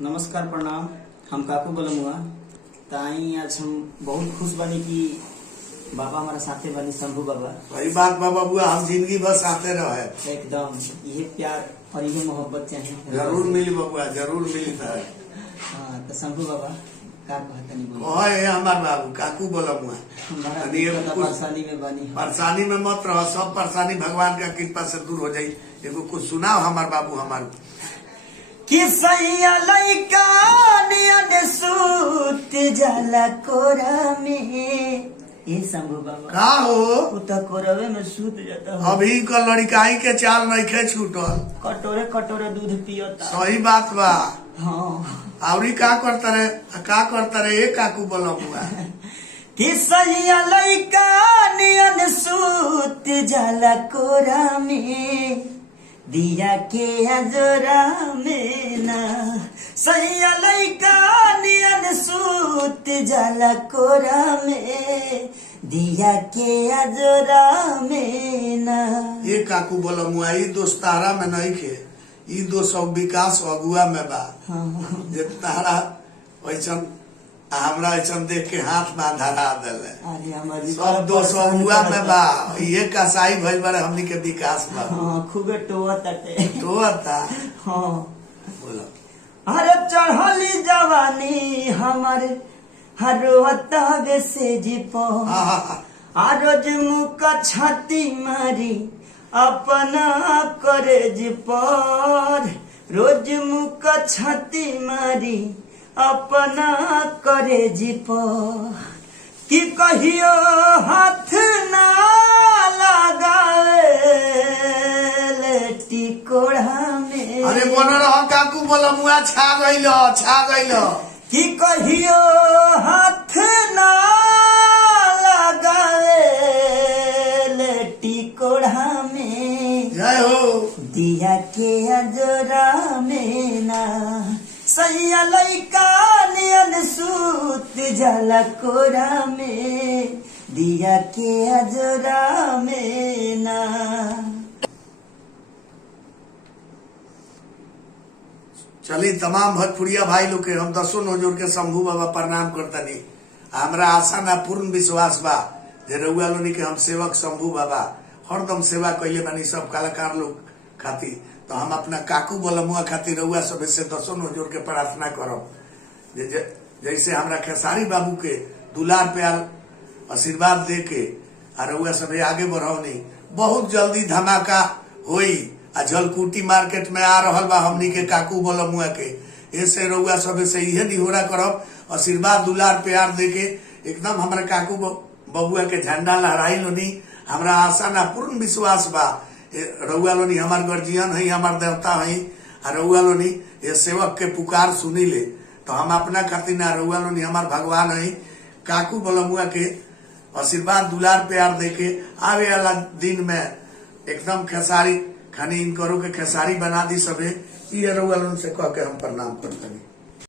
नमस्कार प्रणाम। हम काकू बोलमुआ ताई आज हम बहुत खुश बनी कि बाबा हमारा साथे बनी शंभू बाबा। वही बात बा बबुआ, हम जिंदगी भर साथे रहे। एकदम ये प्यार और ये मोहब्बत चाहिए। जरूर मिली बबुआ, जरूर मिली। हाँ तो शंभू बाबा का कहता नहीं बोलो। ओए हमार बाबू काकू बोलमुआ, परेशानी में बनी। परेशानी में मत रहो, सब परेशानी भगवान का कृपा से दूर हो जाये। एगो कुछ सुनाओ हमार बाबू हमार कि सैया लइका नियन सूत जाला कोरा में। ये शंभू बाबा का हो उता कोरवे में सूत जाता हो। अभी का लड़काई के चाल नहीं छूटल, कटोरे कटोरे दूध पियता। सही बात बा। हाँ आवरी का करता रे ये काकू बोलमुआ कि सैया लइका नियन सूत जाला कोरा में, दिया के अजोरा में ना। सैया लइका नियन सूत जाला कोरा में, दिया के अजोरा में ना। ये काकू बोलमुआ ई दोस्त तारा में नहीं के, ई दोस्त विकास अगुआ में बा। जे तारा वैसन हमरा ऐसन देख के हाथ में धरा दिले। सब दोस्त अगुआ में बा। ये कसाई भइल बारे हमनी के विकास बा। खूबे टोता। हाँ बोलो अरे चढ़ली जवानी हमारे हरोता से जीपो। रोज मुका छाती मारी अपना करेज पर, रोज मुका छाती मारी अपना करेज पर। कि कहियो हाथ ना लगाए टिकोड़ा में। अरे बोलो रहो काकू बोलमुआ, छा गइलो। कि कहियो हाथ ना लगाए टिकोड़ा में। जय हो दिया के अजोरा में ना। सैया लइका नियन सूत जाला कोरा में, दिया के अजोरा में ना। चली तमाम भोजपुरिया भाई लोग के हम दसों नौजोर के शंभू बाबा प्रणाम करतनी। हमरा आशा ना पूर्ण विश्वास बा जे रउआ लोनी के हम सेवक शंभू बाबा हरदम सेवा कैले बानी सब कलाकार लोग खातिर। तो हम अपना काकू बोलमुआ खातिर रउआ सब से दसों नौजोर के प्रार्थना करब जैसे हमरा खेसारी बाबू के दुलार प्यार आशीर्वाद दे के रउआ सब आगे बढ़ौनी। बहुत जल्दी धमाका होई। जलकुटी मार्केट में आ रहल बा हमनी के काकू बोलमुआ के। ऐसे रउआ सब से इहे निहोरा करब, आशीर्वाद दुलार प्यार दे के एकदम हमारा काकू बबुआ के झंडा लहराई लोनी। हमरा आशा ना पूर्ण विश्वास बा रउआ लोनी हमार गर्जियन है, हमार देवता है। रउआ लोनी ये सेवक के पुकार सुनी ले तो हम अपना खातिर ना, रउआ लोनी हमार भगवान है। काकू बोलमुआ के आशीर्वाद दुलार प्यार दे के आवे वाला दिन में एकदम खेसारी खानी इनकरो के खेसारी बना दी सबे। ये रउआ लोन से कह के हम प्रणाम करते।